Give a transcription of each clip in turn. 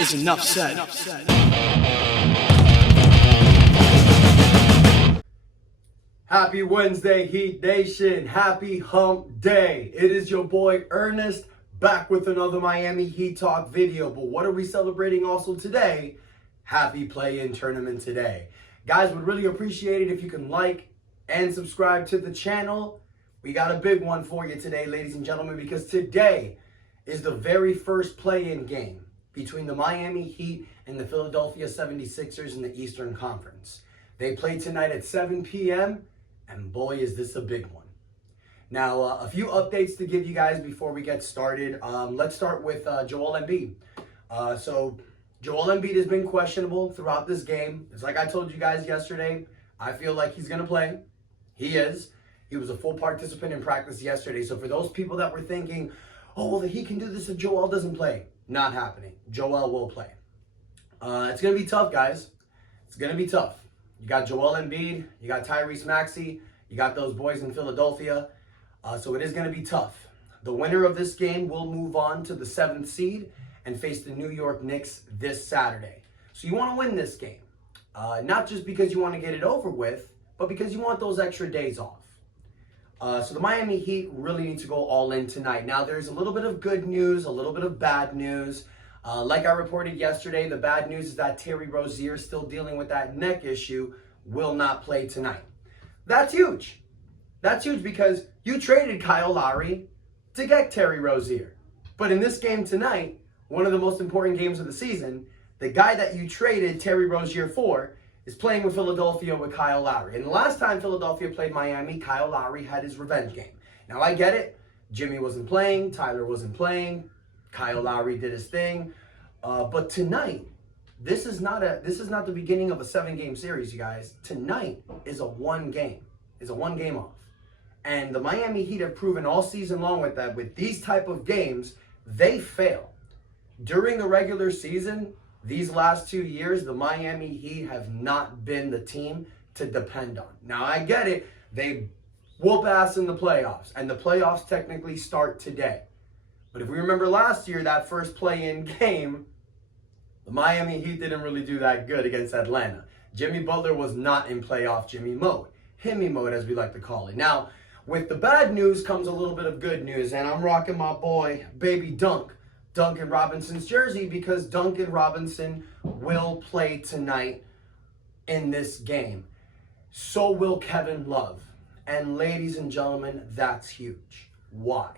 is enough said. Happy Wednesday, Heat Nation. Happy Hump Day. It is your boy Ernest back with another Miami Heat Talk video. But what are we celebrating also today? Happy play-in tournament today. Guys, would really appreciate it if you can like and subscribe to the channel. We got a big one for you today, ladies and gentlemen, because today is the very first play-in game between the Miami Heat and the Philadelphia 76ers in the Eastern Conference. They play tonight at 7 p.m., and boy, is this a big one. Now, a few updates to give you guys before we get started. Let's start with Joel Embiid. So Joel Embiid has been questionable throughout this game. It's like I told you guys yesterday, I feel like he's going to play. He is. He was a full participant in practice yesterday. So for those people that were thinking, oh, well, he can do this if Joel doesn't play. Not happening. Joel will play. It's going to be tough, guys. It's going to be tough. You got Joel Embiid, you got Tyrese Maxey, you got those boys in Philadelphia. So it is going to be tough. The winner of this game will move on to the 7th seed and face the New York Knicks this Saturday. So you want to win this game. Not just because you want to get it over with, but because you want those extra days off. So the Miami Heat really need to go all in tonight. Now, there's a little bit of good news, a little bit of bad news. Like I reported yesterday, the bad news is that Terry Rozier, still dealing with that neck issue, will not play tonight. That's huge. That's huge because you traded Kyle Lowry to get Terry Rozier. But in this game tonight, one of the most important games of the season, the guy that you traded Terry Rozier for is playing with Philadelphia with Kyle Lowry. And the last time Philadelphia played Miami, Kyle Lowry had his revenge game. Now, I get it. Jimmy wasn't playing. Tyler wasn't playing. Kyle Lowry did his thing. But tonight, this is not the beginning of a 7-game series, you guys. Tonight is a one game off. And the Miami Heat have proven all season long with these type of games, they fail. During the regular season, these last 2 years, the Miami Heat have not been the team to depend on. Now, I get it. They whoop ass in the playoffs, and the playoffs technically start today. But if we remember last year, that first play-in game, the Miami Heat didn't really do that good against Atlanta. Jimmy Butler was not in playoff Jimmy mode. Himmy mode, as we like to call it. Now, with the bad news comes a little bit of good news, and I'm rocking my boy, Baby Duncan Robinson's jersey, because Duncan Robinson will play tonight in this game. So will Kevin Love. And ladies and gentlemen, that's huge. Why?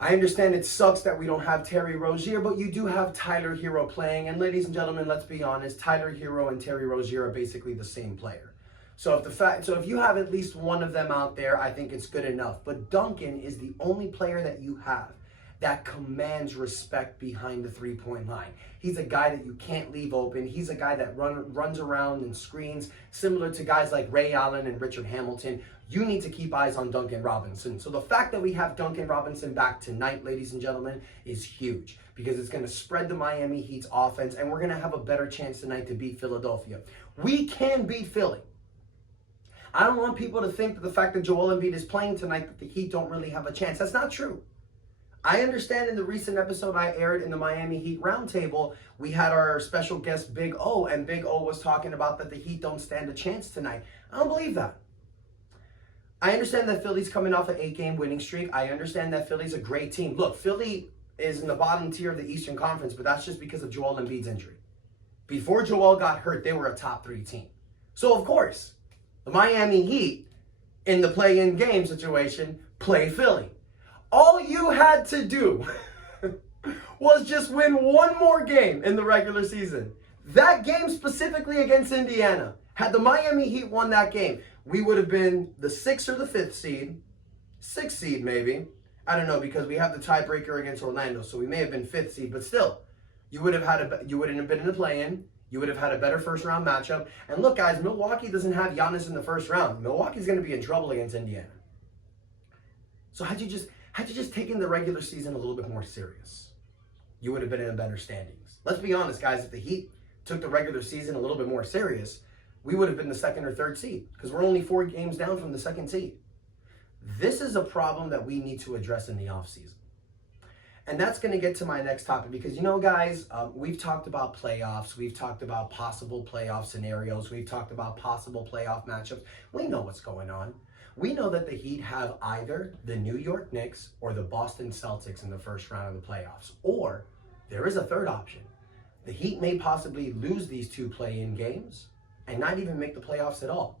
I understand it sucks that we don't have Terry Rozier, but you do have Tyler Hero playing. And ladies and gentlemen, let's be honest, Tyler Hero and Terry Rozier are basically the same player. So if you have at least one of them out there, I think it's good enough. But Duncan is the only player that you have that commands respect behind the three-point line. He's a guy that you can't leave open. He's a guy that runs around and screens, similar to guys like Ray Allen and Richard Hamilton. You need to keep eyes on Duncan Robinson. So the fact that we have Duncan Robinson back tonight, ladies and gentlemen, is huge because it's going to spread the Miami Heat's offense, and we're going to have a better chance tonight to beat Philadelphia. We can beat Philly. I don't want people to think that the fact that Joel Embiid is playing tonight that the Heat don't really have a chance. That's not true. I understand in the recent episode I aired in the Miami Heat Roundtable, we had our special guest Big O, and Big O was talking about that the Heat don't stand a chance tonight. I don't believe that. I understand that Philly's coming off an 8-game winning streak. I understand that Philly's a great team. Look, Philly is in the bottom tier of the Eastern Conference, but that's just because of Joel Embiid's injury. Before Joel got hurt, they were a top 3 team. So, of course, the Miami Heat, in the play-in game situation, play Philly. All you had to do was just win one more game in the regular season. That game specifically against Indiana. Had the Miami Heat won that game, we would have been the 6th or the 5th seed. 6th seed, maybe. I don't know, because we have the tiebreaker against Orlando, so we may have been 5th seed. But still, you wouldn't have been in the play-in. You would have had a better first-round matchup. And look, guys, Milwaukee doesn't have Giannis in the first round. Milwaukee's going to be in trouble against Indiana. So had you just taken the regular season a little bit more serious, you would have been in better standings. Let's be honest, guys. If the Heat took the regular season a little bit more serious, we would have been the 2nd or 3rd seed because we're only 4 games down from the 2nd seed. This is a problem that we need to address in the offseason. And that's going to get to my next topic because, you know, guys, we've talked about playoffs. We've talked about possible playoff scenarios. We've talked about possible playoff matchups. We know what's going on. We know that the Heat have either the New York Knicks or the Boston Celtics in the first round of the playoffs. Or there is a third option. The Heat may possibly lose these two play-in games and not even make the playoffs at all.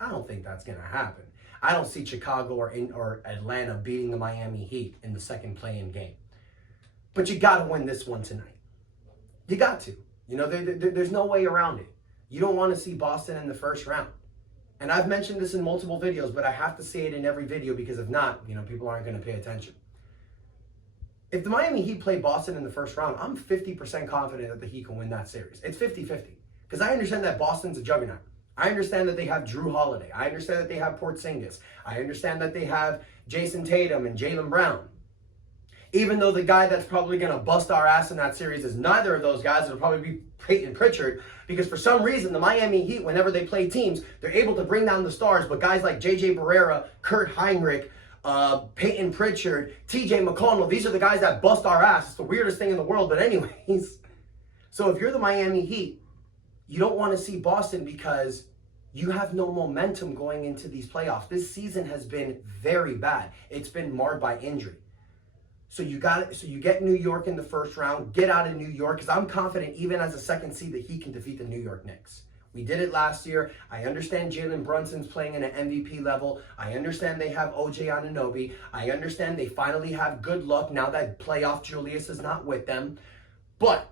I don't think that's going to happen. I don't see Chicago or Atlanta beating the Miami Heat in the second play-in game. But you got to win this one tonight. You got to. You know, there's no way around it. You don't want to see Boston in the first round. And I've mentioned this in multiple videos, but I have to say it in every video because if not, you know, people aren't going to pay attention. If the Miami Heat play Boston in the first round, I'm 50% confident that the Heat can win that series. It's 50-50. Because I understand that Boston's a juggernaut. I understand that they have Drew Holiday. I understand that they have Porzingis. I understand that they have Jason Tatum and Jaylen Brown. Even though the guy that's probably going to bust our ass in that series is neither of those guys, it'll probably be Peyton Pritchard, because for some reason, the Miami Heat, whenever they play teams, they're able to bring down the stars, but guys like J.J. Barrera, Kurt Heinrich, Peyton Pritchard, T.J. McConnell, these are the guys that bust our ass. It's the weirdest thing in the world, but anyways. So if you're the Miami Heat, you don't want to see Boston because you have no momentum going into these playoffs. This season has been very bad. It's been marred by injury. So you get New York in the first round, get out of New York, because I'm confident even as a second seed that he can defeat the New York Knicks. We did it last year. I understand Jalen Brunson's playing at an MVP level. I understand they have OJ Anunoby. I understand they finally have good luck now that playoff Julius is not with them. But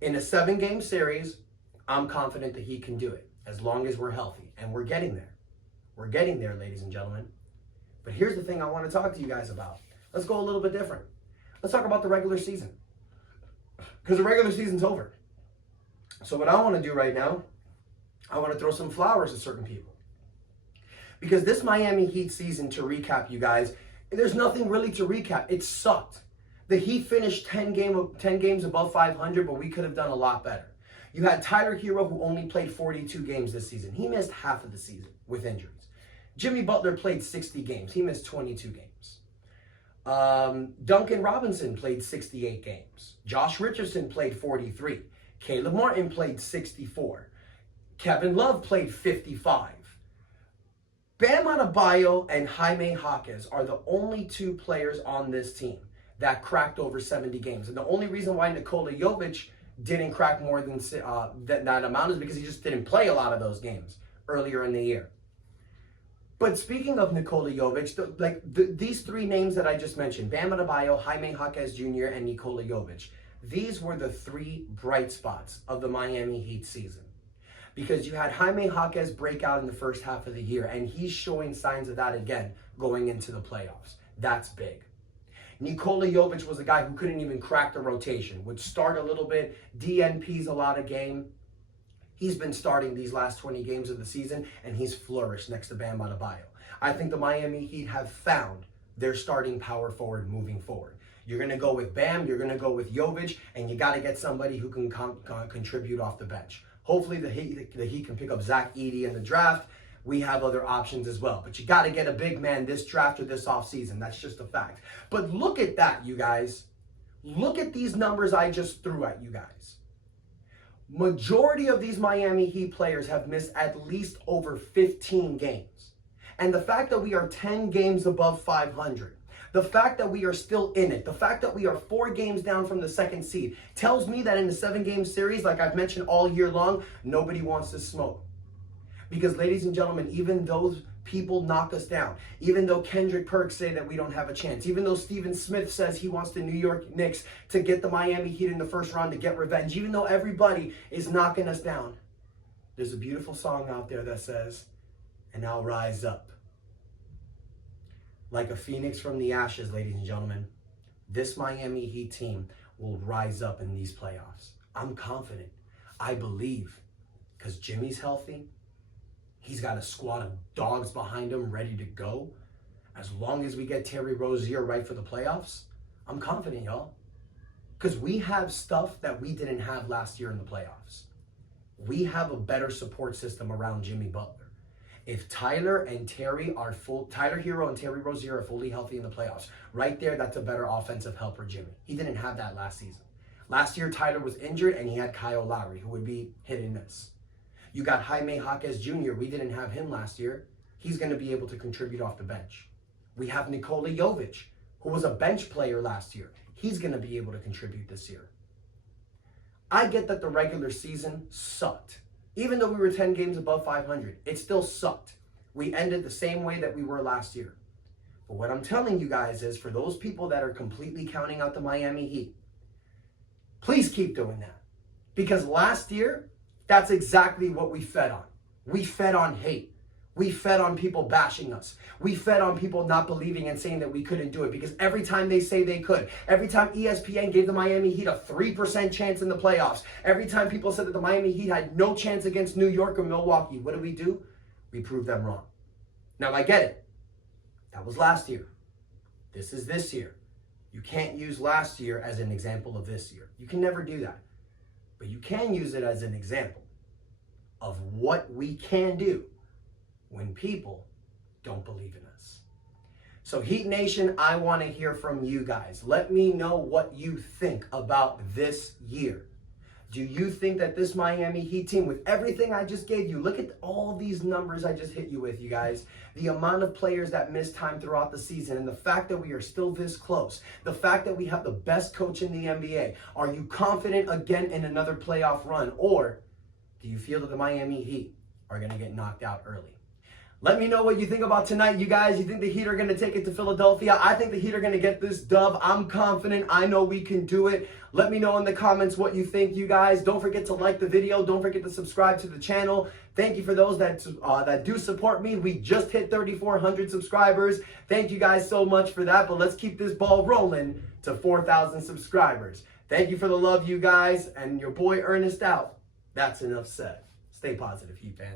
in a 7-game series, I'm confident that he can do it as long as we're healthy. And we're getting there. We're getting there, ladies and gentlemen. But here's the thing I want to talk to you guys about. Let's go a little bit different. Let's talk about the regular season. Because the regular season's over. So what I want to do right now, I want to throw some flowers at certain people. Because this Miami Heat season, to recap, you guys, there's nothing really to recap. It sucked. The Heat finished 10 games above 500, but we could have done a lot better. You had Tyler Hero, who only played 42 games this season. He missed half of the season with injuries. Jimmy Butler played 60 games. He missed 22 games. Duncan Robinson played 68 games. Josh Richardson played 43. Caleb Martin played 64. Kevin Love played 55. Bam Adebayo and Jaime Jaquez are the only two players on this team that cracked over 70 games. And the only reason why Nikola Jovic didn't crack more than that amount is because he just didn't play a lot of those games earlier in the year. But speaking of Nikola Jovic, these three names that I just mentioned, Bam Adebayo, Jaime Jaquez Jr., and Nikola Jovic, these were the three bright spots of the Miami Heat season. Because you had Jaime Jaquez break out in the first half of the year, and he's showing signs of that again going into the playoffs. That's big. Nikola Jovic was a guy who couldn't even crack the rotation, would start a little bit, DNPs a lot of game. He's been starting these last 20 games of the season, and he's flourished next to Bam Adebayo. I think the Miami Heat have found their starting power forward moving forward. You're going to go with Bam, you're going to go with Jovic, and you got to get somebody who can contribute off the bench. Hopefully the Heat can pick up Zach Edey in the draft. We have other options as well. But you got to get a big man this draft or this offseason. That's just a fact. But look at that, you guys. Look at these numbers I just threw at you guys. Majority of these Miami Heat players have missed at least over 15 games. And the fact that we are 10 games above 500, the fact that we are still in it, the fact that we are 4 games down from the second seed, tells me that in the 7-game series, like I've mentioned all year long, nobody wants to smoke. Because, ladies and gentlemen, even those people knock us down, even though Kendrick Perks say that we don't have a chance, even though Stephen Smith says he wants the New York Knicks to get the Miami Heat in the first round to get revenge, even though everybody is knocking us down, there's a beautiful song out there that says, "And I'll rise up." Like a phoenix from the ashes, ladies and gentlemen, this Miami Heat team will rise up in these playoffs. I'm confident. I believe. Because Jimmy's healthy. He's got a squad of dogs behind him ready to go. As long as we get Terry Rozier right for the playoffs, I'm confident, y'all. Because we have stuff that we didn't have last year in the playoffs. We have a better support system around Jimmy Butler. If Tyler Hero and Terry Rozier are fully healthy in the playoffs, right there, that's a better offensive helper, Jimmy. He didn't have that last season. Last year, Tyler was injured, and he had Kyle Lowry, who would be hit and miss. You got Jaime Jaquez Jr. We didn't have him last year. He's going to be able to contribute off the bench. We have Nikola Jovic, who was a bench player last year. He's going to be able to contribute this year. I get that the regular season sucked. Even though we were 10 games above 500, it still sucked. We ended the same way that we were last year. But what I'm telling you guys is, for those people that are completely counting out the Miami Heat, please keep doing that. Because last year, that's exactly what we fed on. We fed on hate. We fed on people bashing us. We fed on people not believing and saying that we couldn't do it, because every time they say they could, every time ESPN gave the Miami Heat a 3% chance in the playoffs, every time people said that the Miami Heat had no chance against New York or Milwaukee, what do? We proved them wrong. Now, I get it. That was last year. This is this year. You can't use last year as an example of this year. You can never do that. But you can use it as an example of what we can do when people don't believe in us. So Heat Nation, I want to hear from you guys. Let me know what you think about this year. Do you think that this Miami Heat team, with everything I just gave you, look at all these numbers I just hit you with, you guys, the amount of players that missed time throughout the season, and the fact that we are still this close, the fact that we have the best coach in the NBA, are you confident again in another playoff run? Or do you feel that the Miami Heat are going to get knocked out early? Let me know what you think about tonight, you guys. You think the Heat are going to take it to Philadelphia? I think the Heat are going to get this dub. I'm confident. I know we can do it. Let me know in the comments what you think, you guys. Don't forget to like the video. Don't forget to subscribe to the channel. Thank you for those that do support me. We just hit 3,400 subscribers. Thank you guys so much for that. But let's keep this ball rolling to 4,000 subscribers. Thank you for the love, you guys. And your boy Ernest out. That's enough said. Stay positive, Heat fans.